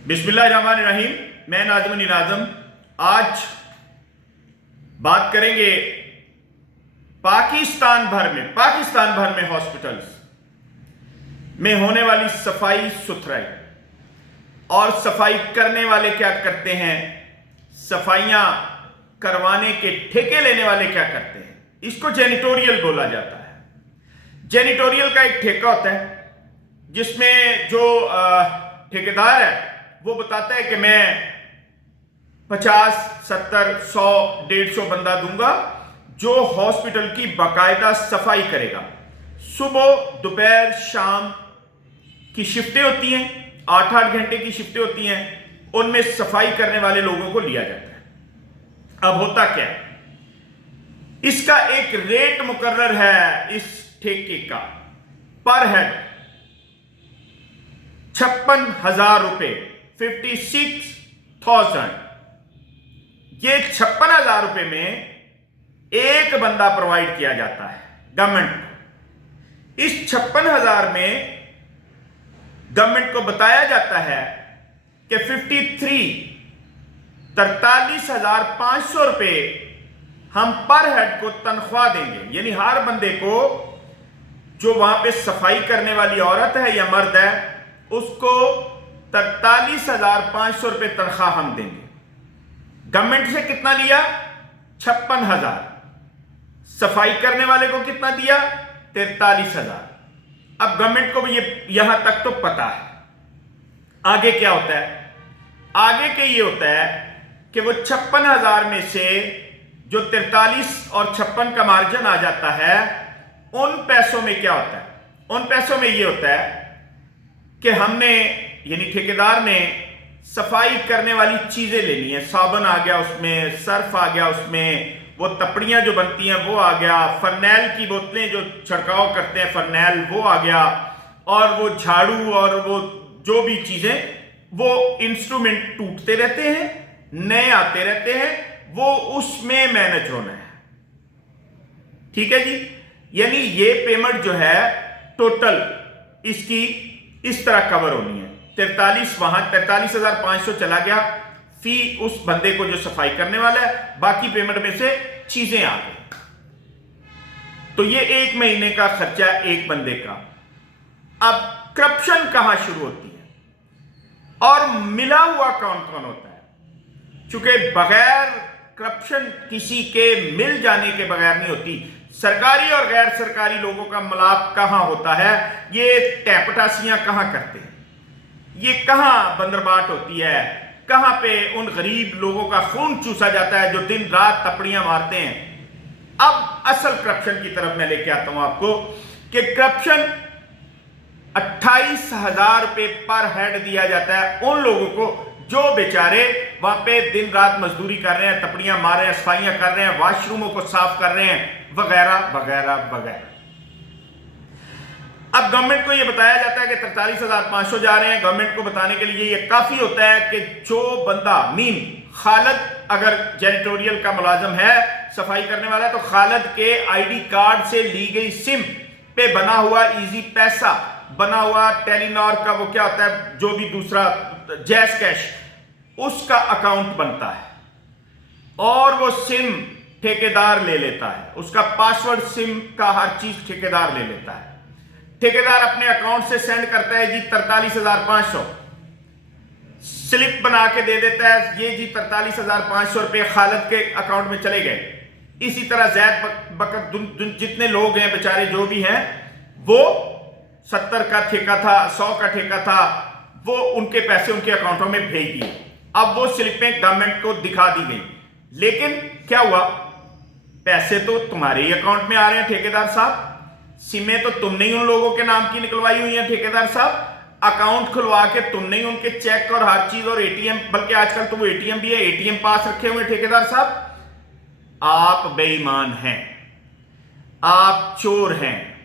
बिस्मिल्लाहिर्रहमानिर्रहीम। मैं नाज़िमुन नाज़िम। आज बात करेंगे पाकिस्तान भर में हॉस्पिटल्स में होने वाली सफाई सुथराई और सफाई करने वाले क्या करते हैं, सफाइयां करवाने के ठेके लेने वाले क्या करते हैं। इसको जेनिटोरियल बोला जाता है। जेनिटोरियल का एक ठेका होता है जिसमें जो ठेकेदार है वो बताता है कि मैं 50, 70, 100, 150 बंदा दूंगा जो हॉस्पिटल की बाकायदा सफाई करेगा। सुबह, दोपहर, शाम की शिफ्टें होती हैं, 8-8 घंटे की शिफ्टें होती हैं। उनमें सफाई करने वाले लोगों को लिया जाता है। अब होता क्या है, इसका एक रेट मुकर्रर है इस ठेके का, पर हेड 56,000 रुपए, 56,000। ये 56,000 रुपए में एक बंदा प्रोवाइड किया जाता है गवर्नमेंट को। इस 56,000 में गवर्नमेंट को बताया जाता है कि 43,500 रुपए हम पर हेड को तनख्वाह देंगे। यानी हर बंदे को, जो वहां पे सफाई करने वाली औरत है या मर्द है, उसको 43,500 रुपए तनख्वाह हम देंगे। गवर्नमेंट से कितना लिया? 56,000। सफाई करने वाले को कितना दिया? 43,000। अब गवर्नमेंट को भी यहां तक तो पता है। आगे क्या होता है? आगे के ये होता है कि वो 56,000 में से जो 43 और 56 का मार्जिन आ जाता है, उन पैसों में क्या होता है? उन पैसों में ये होता है कि हमने, यानी ठेकेदार ने, सफाई करने वाली चीजें लेनी है। साबुन आ गया उसमें, सर्फ आ गया उसमें, वो तपड़ियां जो बनती हैं वो आ गया, फरनैल की बोतलें जो छिड़काव करते हैं फरनैल वो आ गया, और वो झाड़ू और वो जो भी चीजें, वो इंस्ट्रूमेंट टूटते रहते हैं, नए आते रहते हैं, वो उसमें मैनेज होना है। ठीक है जी। यानी ये पेमेंट जो है टोटल इसकी इस तरह कवर होनी है। 43 वहां 43,500 चला गया फी उस बंदे को जो सफाई करने वाला है, बाकी पेमेंट में से चीजें आ गई। तो ये एक महीने का खर्चा एक बंदे का। अब करप्शन कहां शुरू होती है और मिला हुआ कौन कौन होता है? चूंकि बगैर करप्शन किसी के मिल जाने के बगैर नहीं होती। सरकारी और गैर सरकारी लोगों का मिलाप कहां होता है? ये टैपटासियां कहां करते हैं? ये कहां बंदरबाट होती है? कहां पे उन गरीब लोगों का खून चूसा जाता है जो दिन रात तपड़ियां मारते हैं? अब असल करप्शन की तरफ मैं लेके आता हूं आपको कि करप्शन 28,000 रुपए पर हेड दिया जाता है उन लोगों को जो बेचारे वहां पे दिन रात मजदूरी कर रहे हैं, तपड़ियां मार रहे हैं, सफाइयां कर रहे हैं, वॉशरूमों को साफ कर रहे हैं, वगैरह वगैरह वगैरह। अब गवर्नमेंट को यह बताया जाता है कि 43,500 जा रहे हैं। गवर्नमेंट को बताने के लिए यह काफी होता है कि जो बंदा खालिद अगर जेनिटोरियल का मुलाजिम है, सफाई करने वाला है, तो खालिद के आईडी कार्ड से ली गई सिम पे बना हुआ इजी पैसा, बना हुआ टेलीनॉर का वो क्या होता है, जो भी दूसरा जैस कैश, उसका अकाउंट बनता है और वो सिम ठेकेदार ले लेता है। उसका पासवर्ड, सिम का हर चीज ठेकेदार ले लेता है। ठेकेदार अपने अकाउंट से सेंड करता है जी 43,500, स्लिप बना के दे देता है, ये जी 43,500 रुपए खालिद के अकाउंट में चले गए। इसी तरह जैद बकर जितने लोग हैं बेचारे, जो भी हैं, वो 70 का ठेका था, 100 का ठेका था, वो उनके पैसे उनके अकाउंटों में भेज दिए। अब वो स्लिपें गवर्नमेंट को दिखा दी गई, लेकिन क्या हुआ? पैसे तो तुम्हारे ही अकाउंट में आ रहे हैं ठेकेदार साहब, सिमें तो तुमने ही उन लोगों के नाम की निकलवाई हुई हैं ठेकेदार साहब, अकाउंट खुलवा के तुमने ही उनके चेक और हर चीज और एटीएम, बल्कि आजकल तो वो एटीएम भी है, एटीएम पास रखे हुए ठेकेदार साहब। आप बेईमान हैं, आप चोर हैं,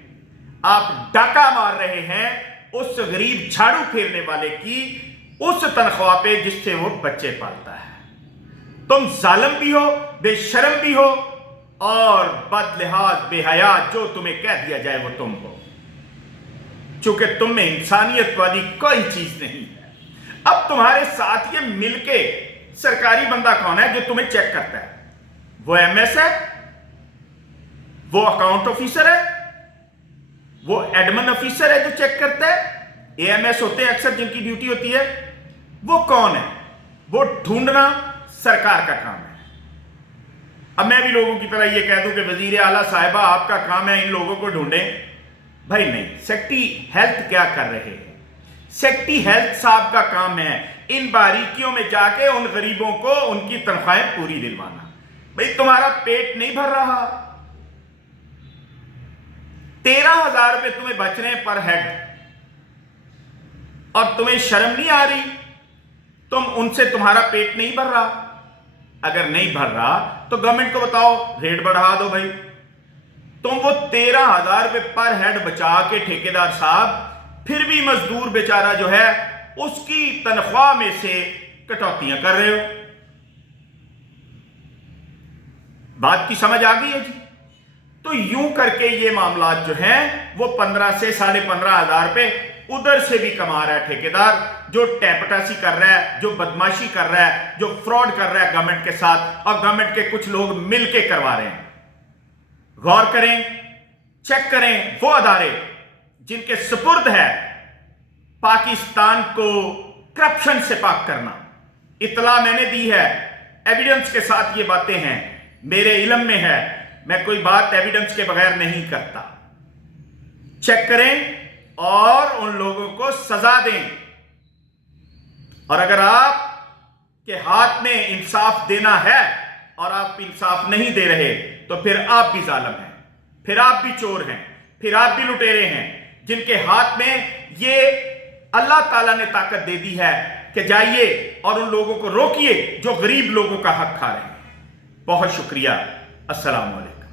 आप डाका मार रहे हैं उस गरीब झाड़ू फेरने वाले की उस तनख्वाह पे जिससे वो बच्चे पालता है। तुम जालिम भी हो, बेशर्म भी हो, और बदलिहाज बेहया जो तुम्हें कह दिया जाए वो तुम हो। चूंकि तुम में इंसानियत वाली कोई चीज नहीं है, अब तुम्हारे साथ ये मिलके सरकारी बंदा कौन है जो तुम्हें चेक करता है? वो एमएस है, वो अकाउंट ऑफिसर है, वो एडमिन ऑफिसर है जो चेक करता है, एएमएस होते हैं अक्सर जिनकी ड्यूटी होती है। वो कौन है? वो ढूंढना सरकार का काम है। अब मैं भी लोगों की तरह ये कह दूं कि वजीर आला साहिबा आपका काम है इन लोगों को ढूंढें, भाई नहीं। सेक्रेटरी हेल्थ क्या कर रहे हैं? सेक्रेटरी हेल्थ साहब का काम है इन बारीकियों में जाके उन गरीबों को उनकी तनख्वाहें पूरी दिलवाना। भाई तुम्हारा पेट नहीं भर रहा, 13,000 रुपए तुम्हें बच रहे हैं पर हेड, और तुम्हें शर्म नहीं आ रही? तुम उनसे तुम्हारा पेट नहीं भर रहा। अगर नहीं भर रहा तो गवर्नमेंट को बताओ, रेट बढ़ा दो भाई। तुम वो 13,000 रुपए पर हेड बचा के ठेकेदार साहब फिर भी मजदूर बेचारा जो है उसकी तनख्वाह में से कटौतियां कर रहे हो। बात की समझ आ गई है जी? तो यूं करके ये मामला जो हैं वो 15 से 15,500 रुपए उधर से भी कमा रहा है ठेकेदार, जो टैपटासी कर रहा है, जो बदमाशी कर रहा है, जो फ्रॉड कर रहा है गवर्नमेंट के साथ, और गवर्नमेंट के कुछ लोग मिलके करवा रहे हैं। गौर करें, चेक करें वो अदारे जिनके सुपुर्द है पाकिस्तान को करप्शन से पाक करना। इतला मैंने दी है, एविडेंस के साथ ये बातें हैं, मेरे इल्म में है, मैं कोई बात एविडेंस के बगैर नहीं करता। चेक करें और उन लोगों को सजा दें। और अगर आप के हाथ में इंसाफ देना है और आप इंसाफ नहीं दे रहे तो फिर आप भी जालिम हैं, फिर आप भी चोर हैं, फिर आप भी लुटेरे हैं, जिनके हाथ में ये अल्लाह ताला ने ताकत दे दी है कि जाइए और उन लोगों को रोकिए जो गरीब लोगों का हक खा रहे हैं। बहुत शुक्रिया। अस्सलाम वालेकुम।